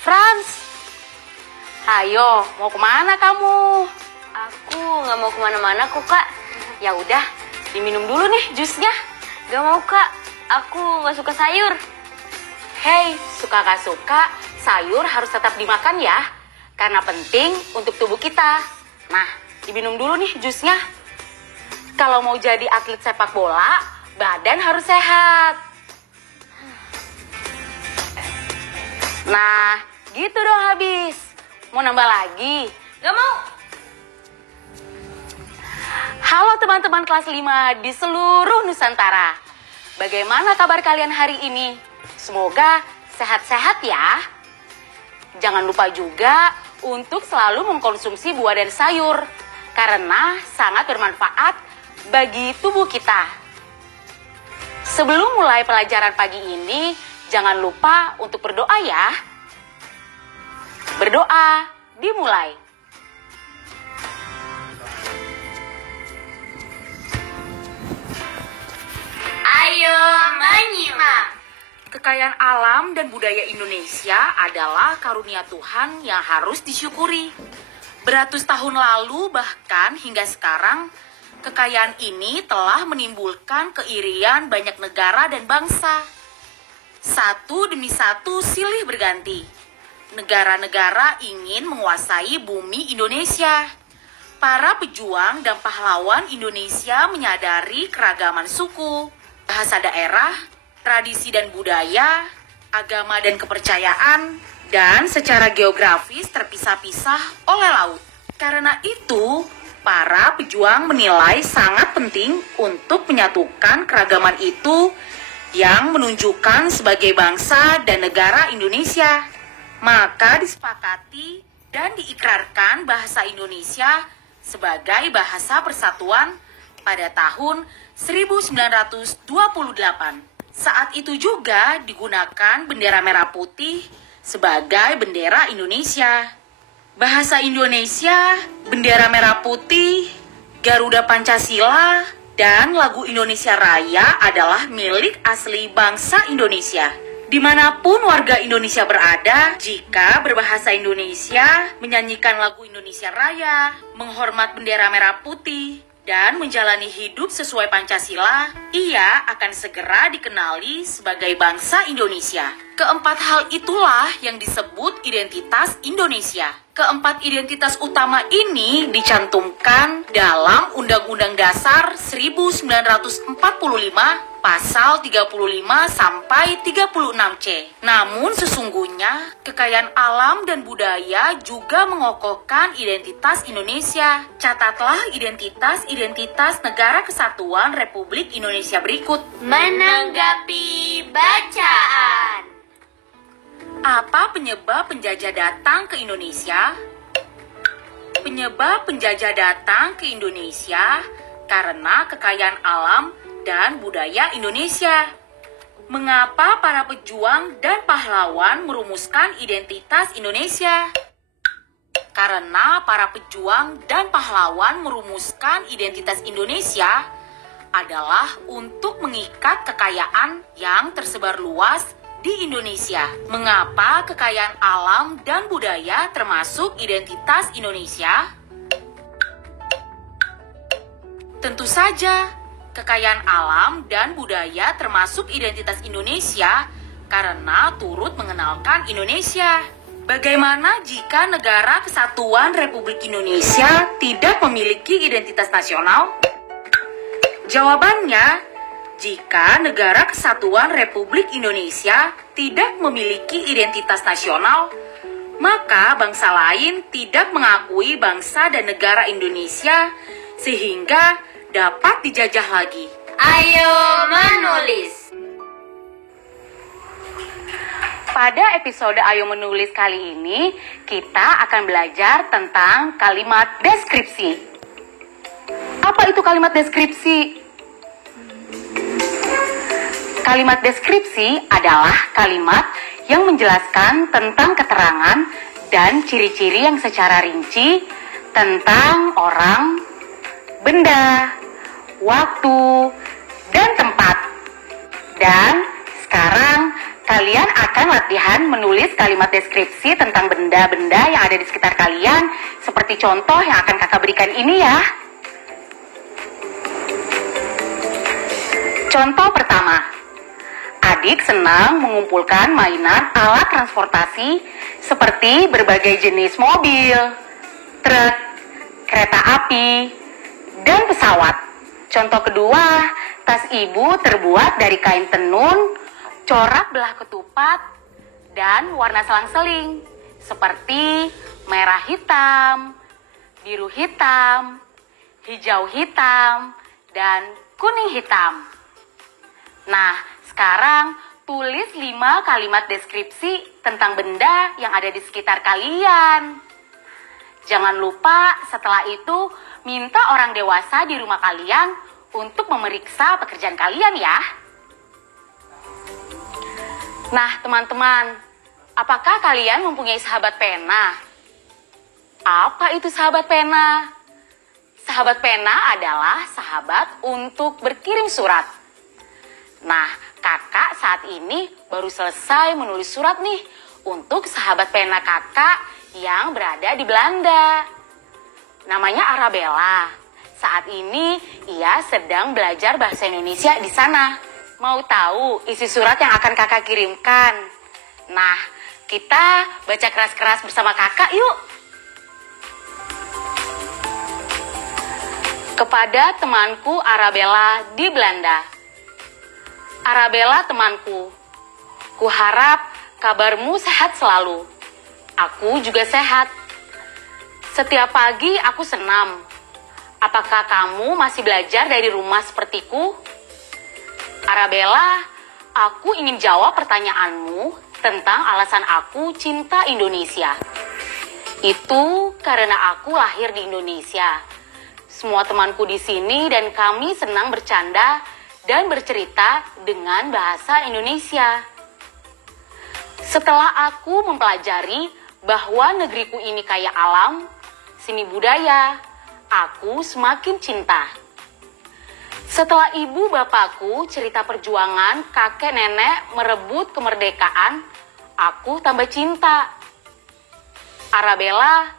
Franz, ayo, mau kemana kamu? Aku nggak mau kemana-mana kok, Kak. Ya udah, diminum dulu nih jusnya. Gak mau, Kak. Aku nggak suka sayur. Hei, suka gak suka, sayur harus tetap dimakan ya. Karena penting untuk tubuh kita. Nah, diminum dulu nih jusnya. Kalau mau jadi atlet sepak bola, badan harus sehat. Nah, gitu dong habis. Mau nambah lagi? Gak mau. Halo teman-teman kelas 5 di seluruh Nusantara. Bagaimana kabar kalian hari ini? Semoga sehat-sehat ya. Jangan lupa juga untuk selalu mengkonsumsi buah dan sayur. Karena sangat bermanfaat bagi tubuh kita. Sebelum mulai pelajaran pagi ini, jangan lupa untuk berdoa ya. Berdoa dimulai. Ayo menyimak. Kekayaan alam dan budaya Indonesia adalah karunia Tuhan yang harus disyukuri. Beratus tahun lalu bahkan hingga sekarang, kekayaan ini telah menimbulkan keirian banyak negara dan bangsa. Satu demi satu silih berganti. Negara-negara ingin menguasai bumi Indonesia. Para pejuang dan pahlawan Indonesia menyadari keragaman suku, bahasa daerah, tradisi dan budaya, agama dan kepercayaan, dan secara geografis terpisah-pisah oleh laut. Karena itu, para pejuang menilai sangat penting untuk menyatukan keragaman itu yang menunjukkan sebagai bangsa dan negara Indonesia. Maka disepakati dan diikrarkan bahasa Indonesia sebagai bahasa persatuan pada tahun 1928. Saat itu juga digunakan bendera merah putih sebagai bendera Indonesia. Bahasa Indonesia, bendera merah putih, Garuda Pancasila, dan lagu Indonesia Raya adalah milik asli bangsa Indonesia. Dimanapun warga Indonesia berada, jika berbahasa Indonesia, menyanyikan lagu Indonesia Raya, menghormat bendera merah putih, dan menjalani hidup sesuai Pancasila, ia akan segera dikenali sebagai bangsa Indonesia. Keempat hal itulah yang disebut identitas Indonesia. Keempat identitas utama ini dicantumkan dalam Undang-Undang Dasar 1945 pasal 35 sampai 36C. Namun sesungguhnya kekayaan alam dan budaya juga mengokohkan identitas Indonesia. Catatlah identitas negara kesatuan Republik Indonesia berikut. Menanggapi bacaan. Apa penyebab penjajah datang ke Indonesia? Penyebab penjajah datang ke Indonesia karena kekayaan alam dan budaya Indonesia. Mengapa para pejuang dan pahlawan merumuskan identitas Indonesia? Karena para pejuang dan pahlawan merumuskan identitas Indonesia adalah untuk mengikat kekayaan yang tersebar luas di Indonesia. Mengapa kekayaan alam dan budaya termasuk identitas Indonesia? Tentu saja, kekayaan alam dan budaya termasuk identitas Indonesia karena turut mengenalkan Indonesia. Bagaimana jika Negara Kesatuan Republik Indonesia tidak memiliki identitas nasional? Jawabannya, jika Negara Kesatuan Republik Indonesia tidak memiliki identitas nasional, maka bangsa lain tidak mengakui bangsa dan negara Indonesia sehingga dapat dijajah lagi. Ayo menulis. Pada episode Ayo Menulis kali ini, kita akan belajar tentang kalimat deskripsi. Apa itu kalimat deskripsi? Kalimat deskripsi adalah kalimat yang menjelaskan tentang keterangan dan ciri-ciri yang secara rinci tentang orang, benda, waktu, dan tempat. Dan sekarang kalian akan latihan menulis kalimat deskripsi tentang benda-benda yang ada di sekitar kalian, seperti contoh yang akan kakak berikan ini ya. Contoh pertama, adik senang mengumpulkan mainan alat transportasi seperti berbagai jenis mobil, truk, kereta api, dan pesawat. Contoh kedua, tas ibu terbuat dari kain tenun, corak belah ketupat, dan warna selang-seling seperti merah hitam, biru hitam, hijau hitam, dan kuning hitam. Nah, sekarang tulis 5 kalimat deskripsi tentang benda yang ada di sekitar kalian. Jangan lupa setelah itu minta orang dewasa di rumah kalian untuk memeriksa pekerjaan kalian ya. Nah, teman-teman, apakah kalian mempunyai sahabat pena? Apa itu sahabat pena? Sahabat pena adalah sahabat untuk berkirim surat. Nah, kakak saat ini baru selesai menulis surat nih untuk sahabat pena kakak yang berada di Belanda. Namanya Arabella. Saat ini ia sedang belajar bahasa Indonesia di sana. Mau tahu isi surat yang akan kakak kirimkan? Nah, kita baca keras-keras bersama kakak yuk. Kepada temanku Arabella di Belanda. Arabella temanku, kuharap kabarmu sehat selalu. Aku juga sehat. Setiap pagi aku senam. Apakah kamu masih belajar dari rumah sepertiku? Arabella, aku ingin jawab pertanyaanmu tentang alasan aku cinta Indonesia. Itu karena aku lahir di Indonesia. Semua temanku di sini dan kami senang bercanda dan bercerita dengan bahasa Indonesia. Setelah aku mempelajari bahwa negeriku ini kaya alam, seni budaya, aku semakin cinta. Setelah ibu bapakku cerita perjuangan kakek nenek merebut kemerdekaan, aku tambah cinta. Arabella,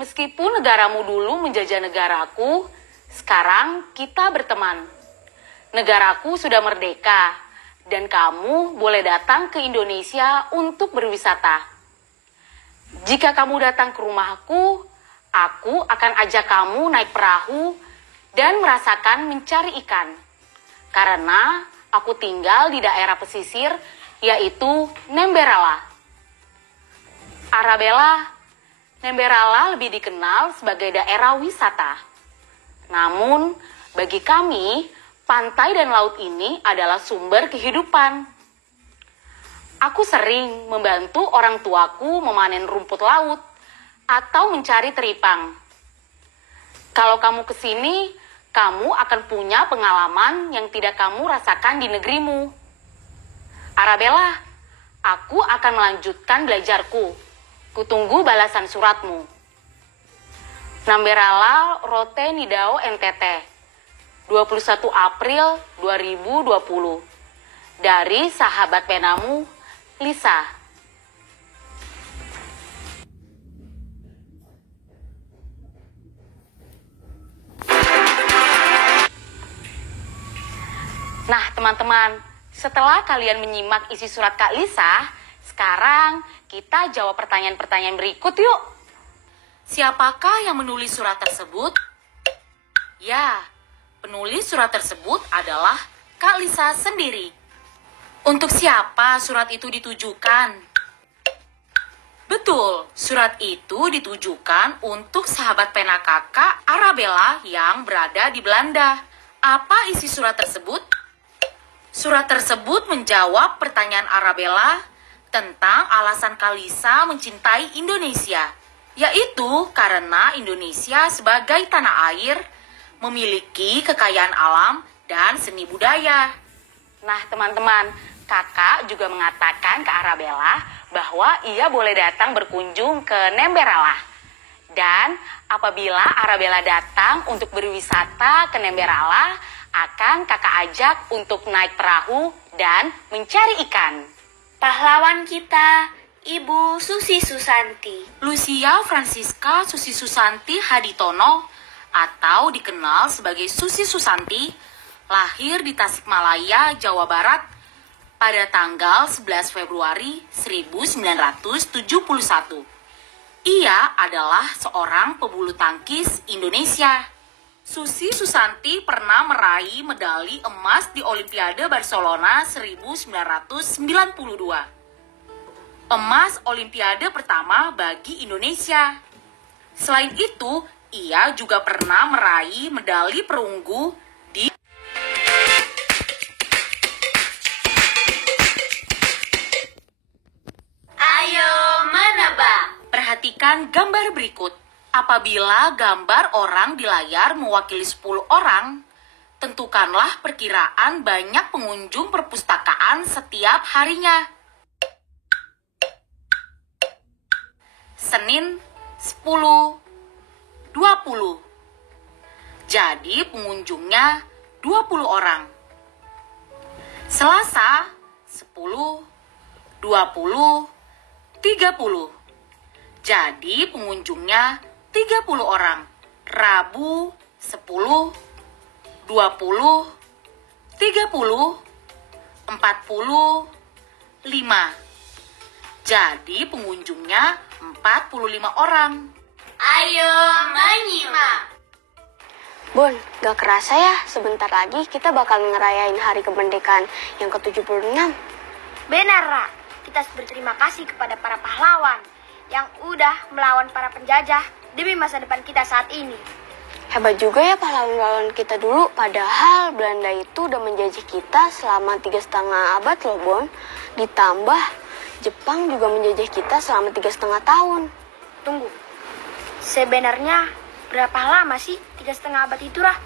meskipun negaramu dulu menjajah negaraku, sekarang kita berteman. Negaraku sudah merdeka, dan kamu boleh datang ke Indonesia untuk berwisata. Jika kamu datang ke rumahku, aku akan ajak kamu naik perahu dan merasakan mencari ikan. Karena aku tinggal di daerah pesisir, yaitu Nemberala. Arabella, Nemberala lebih dikenal sebagai daerah wisata. Namun, bagi kami, pantai dan laut ini adalah sumber kehidupan. Aku sering membantu orang tuaku memanen rumput laut atau mencari teripang. Kalau kamu ke sini, kamu akan punya pengalaman yang tidak kamu rasakan di negerimu. Arabella, aku akan melanjutkan belajarku. Kutunggu balasan suratmu. Namberala Rote Nidao NTT. 21 April 2020. Dari sahabat penamu, Lisa. Nah, teman-teman, setelah kalian menyimak isi surat Kak Lisa, sekarang kita jawab pertanyaan-pertanyaan berikut yuk. Siapakah yang menulis surat tersebut? Ya, penulis surat tersebut adalah Kak Lisa sendiri. Untuk siapa surat itu ditujukan? Betul, surat itu ditujukan untuk sahabat pena kakak Arabella yang berada di Belanda. Apa isi surat tersebut? Surat tersebut menjawab pertanyaan Arabella tentang alasan Kak Lisa mencintai Indonesia, yaitu karena Indonesia sebagai tanah air memiliki kekayaan alam dan seni budaya. Nah, teman-teman, kakak juga mengatakan ke Arabella bahwa ia boleh datang berkunjung ke Nemberalah. Dan apabila Arabella datang untuk berwisata ke Nemberalah, akan kakak ajak untuk naik perahu dan mencari ikan. Pahlawan kita, Ibu Susi Susanti. Lucia Francisca Susi Susanti Haditono atau dikenal sebagai Susi Susanti, lahir di Tasikmalaya, Jawa Barat pada tanggal 11 Februari 1971. Ia adalah seorang pebulu tangkis Indonesia. Susi Susanti pernah meraih medali emas di Olimpiade Barcelona 1992. Emas Olimpiade pertama bagi Indonesia. Selain itu, ia juga pernah meraih medali perunggu di Ayo menebak. Perhatikan gambar berikut. Apabila gambar orang di layar mewakili 10 orang, tentukanlah perkiraan banyak pengunjung perpustakaan setiap harinya. Senin 10, 20. Jadi pengunjungnya 20 orang. Selasa 10, 20, 30. Jadi pengunjungnya 30 orang. Rabu 10, 20, 30, 40, 5. Jadi pengunjungnya 45 orang. Ayo menyimak. Bun, gak kerasa ya, sebentar lagi kita bakal ngerayain hari kemerdekaan yang ke-76. Benar, Ra. Kita harus berterima kasih kepada para pahlawan yang udah melawan para penjajah demi masa depan kita saat ini. Hebat juga ya pahlawan-pahlawan kita dulu, padahal Belanda itu udah menjajah kita selama 3,5 abad loh, Bon. Ditambah, Jepang juga menjajah kita selama 3,5 tahun. Tunggu, sebenarnya berapa lama sih 3,5 abad itu, Ra?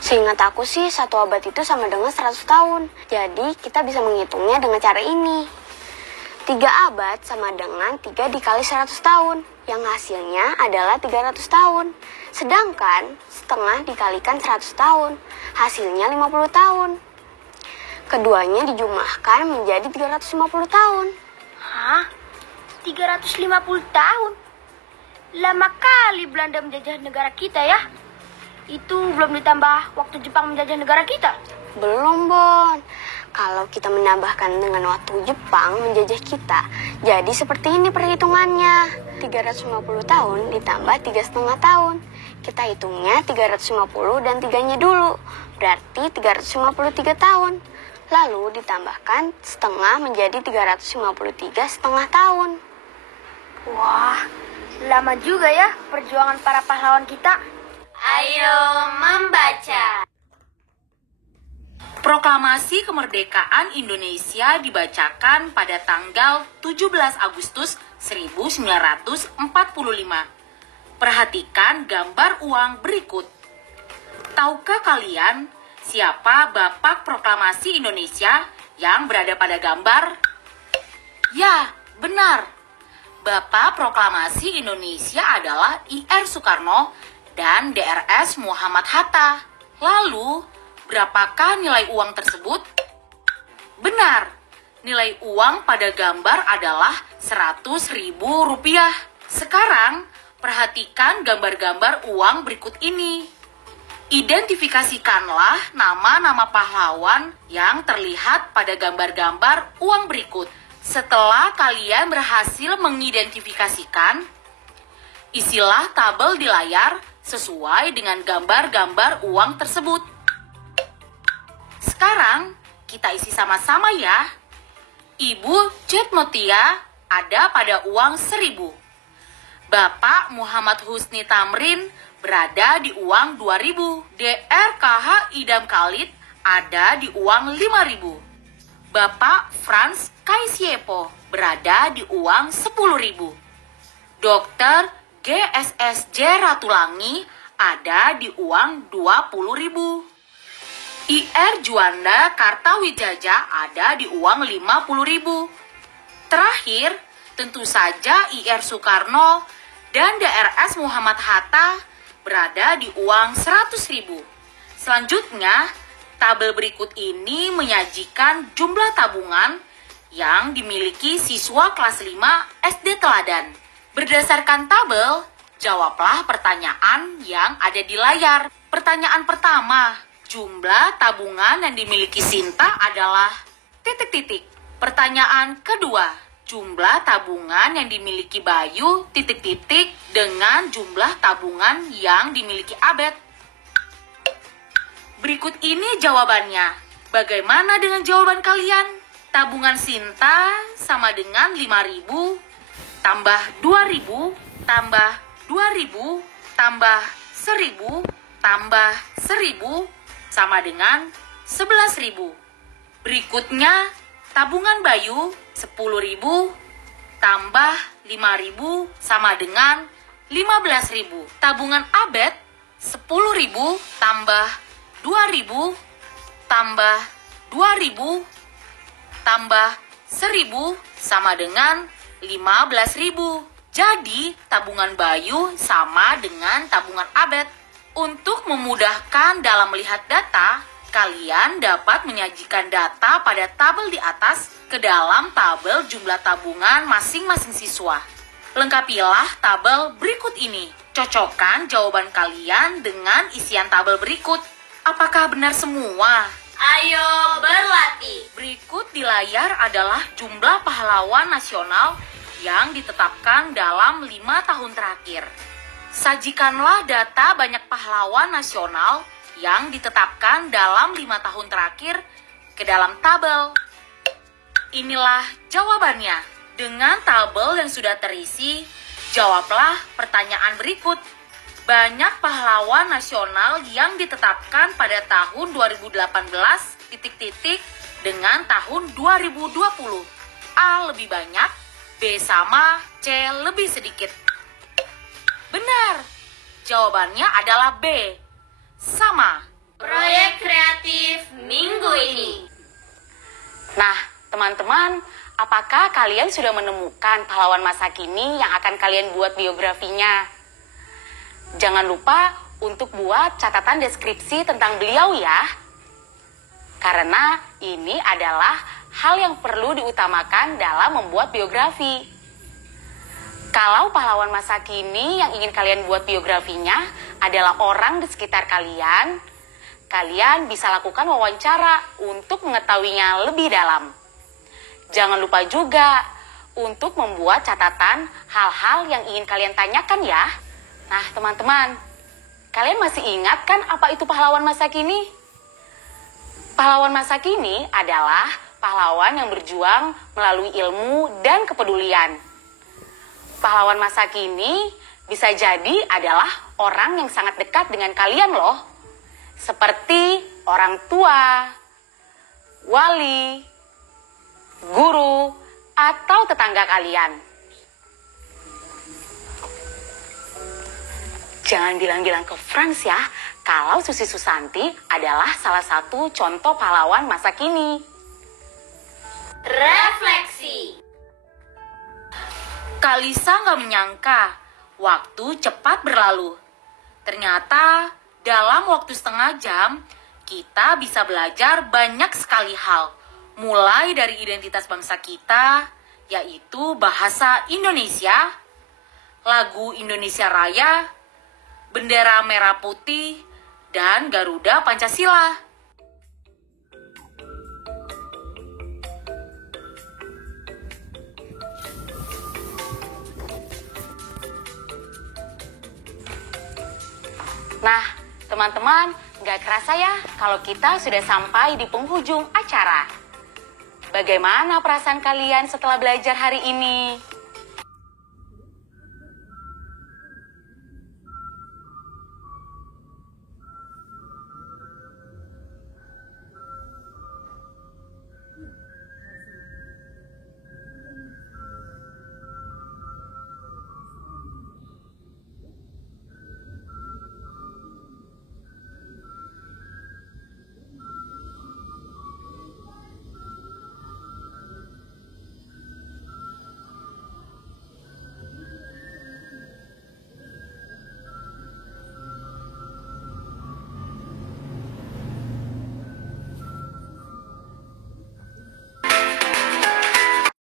Seingat aku sih, 1 abad itu sama dengan 100 tahun. Jadi, kita bisa menghitungnya dengan cara ini. 3 abad sama dengan 3 dikali 100 tahun. Yang hasilnya adalah 300 tahun. Sedangkan, setengah dikalikan 100 tahun. Hasilnya 50 tahun. Keduanya dijumlahkan menjadi 350 tahun. Hah? 350 tahun? Lama kali Belanda menjajah negara kita ya. Itu belum ditambah waktu Jepang menjajah negara kita. Belum, Bon. Kalau kita menambahkan dengan waktu Jepang menjajah kita, jadi seperti ini perhitungannya. 350 tahun ditambah 3,5 tahun. Kita hitungnya 350 dan 3-nya dulu. Berarti 353 tahun. Lalu ditambahkan setengah menjadi 353,5 tahun. Wah, lama juga ya perjuangan para pahlawan kita. Ayo membaca. Proklamasi Kemerdekaan Indonesia dibacakan pada tanggal 17 Agustus 1945. Perhatikan gambar uang berikut. Tahukah kalian siapa Bapak Proklamasi Indonesia yang berada pada gambar? Ya, benar. Bapak Proklamasi Indonesia adalah IR Soekarno dan DRS Muhammad Hatta. Lalu, berapakah nilai uang tersebut? Benar, nilai uang pada gambar adalah Rp100.000. Sekarang, perhatikan gambar-gambar uang berikut ini. Identifikasikanlah nama-nama pahlawan yang terlihat pada gambar-gambar uang berikut. Setelah kalian berhasil mengidentifikasikan, isilah tabel di layar sesuai dengan gambar-gambar uang tersebut. Sekarang, kita isi sama-sama ya. Ibu Cetmotia ada pada uang 1.000. Bapak Muhammad Husni Tamrin berada di uang 2.000. DRKH Idam Khalid ada di uang 5.000. Bapak Franz Kaisiepo berada di uang 10.000. Dr. GSSJ Ratulangi ada di uang 20.000. IR Juanda Kartawijaja ada di uang 50.000. Terakhir, tentu saja IR Soekarno dan DRS Muhammad Hatta berada di uang 100.000. Selanjutnya, tabel berikut ini menyajikan jumlah tabungan yang dimiliki siswa kelas 5 SD Teladan. Berdasarkan tabel, jawablah pertanyaan yang ada di layar. Pertanyaan pertama, jumlah tabungan yang dimiliki Sinta adalah ... Pertanyaan kedua, jumlah tabungan yang dimiliki Bayu ... dengan jumlah tabungan yang dimiliki Abed. Berikut ini jawabannya. Bagaimana dengan jawaban kalian? Tabungan Sinta sama dengan 5.000 tambah 2.000 tambah 2.000 tambah 1.000 tambah 1.000 sama dengan 11.000. Berikutnya, tabungan Bayu 10.000 tambah 5.000 sama dengan 15.000. Tabungan Abed 10.000 tambah 2.000 tambah 2.000 tambah 1.000 sama dengan 15.000. Jadi, tabungan Bayu sama dengan tabungan Abed. Untuk memudahkan dalam melihat data, kalian dapat menyajikan data pada tabel di atas ke dalam tabel jumlah tabungan masing-masing siswa. Lengkapilah tabel berikut ini. Cocokkan jawaban kalian dengan isian tabel berikut. Apakah benar semua? Ayo berlatih. Berikut di layar adalah jumlah pahlawan nasional yang ditetapkan dalam 5 tahun terakhir. Sajikanlah data banyak pahlawan nasional yang ditetapkan dalam 5 tahun terakhir ke dalam tabel. Inilah jawabannya. Dengan tabel yang sudah terisi, jawablah pertanyaan berikut. Banyak pahlawan nasional yang ditetapkan pada tahun 2018 ... dengan tahun 2020. A lebih banyak, B sama, C lebih sedikit. Benar, jawabannya adalah B, sama. Proyek kreatif minggu ini. Nah, teman-teman, apakah kalian sudah menemukan pahlawan masa kini yang akan kalian buat biografinya? Jangan lupa untuk buat catatan deskripsi tentang beliau ya. Karena ini adalah hal yang perlu diutamakan dalam membuat biografi. Kalau pahlawan masa kini yang ingin kalian buat biografinya adalah orang di sekitar kalian, kalian bisa lakukan wawancara untuk mengetahuinya lebih dalam. Jangan lupa juga untuk membuat catatan hal-hal yang ingin kalian tanyakan ya. Nah, teman-teman, kalian masih ingat kan apa itu pahlawan masa kini? Pahlawan masa kini adalah pahlawan yang berjuang melalui ilmu dan kepedulian. Pahlawan masa kini bisa jadi adalah orang yang sangat dekat dengan kalian loh. Seperti orang tua, wali, guru, atau tetangga kalian. Jangan bilang-bilang ke Franz ya, kalau Susi Susanti adalah salah satu contoh pahlawan masa kini. Refleksi. Kalisa nggak menyangka waktu cepat berlalu. Ternyata Dalam waktu setengah jam, kita bisa belajar banyak sekali hal. Mulai dari identitas bangsa kita, yaitu bahasa Indonesia, lagu Indonesia Raya, bendera merah putih, dan Garuda Pancasila. Nah, teman-teman, nggak kerasa ya kalau kita sudah sampai di penghujung acara. Bagaimana perasaan kalian setelah belajar hari ini?